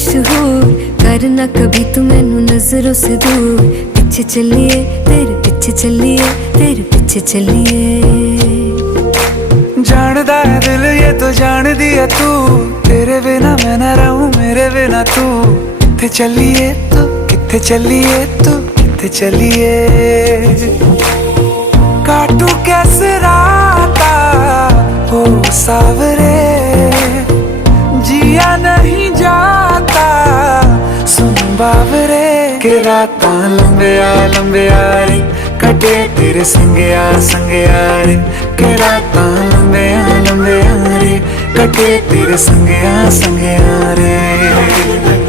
मशहूर, करना कभी तू मैनू नजरों से दूर। पीछे चलिए तेरे पीछे चलिए, तेरे पीछे चलिए। जानदा है दिल ये तो जान दिया तू, तेरे बिना मैं ना रहूं मेरे बिना तू। किथे चलिए तू, किथे चलिए तू, किथे चलिए। काटू कैसे राता हो सावरे, जिया नहीं जाता सुन बावरे। के रातां लंबिया लंबिया रे, कटे तेरे संगया संगया रे। के रातां लंबिया लंबिया रे, कटे तेरे संगया संगया रे।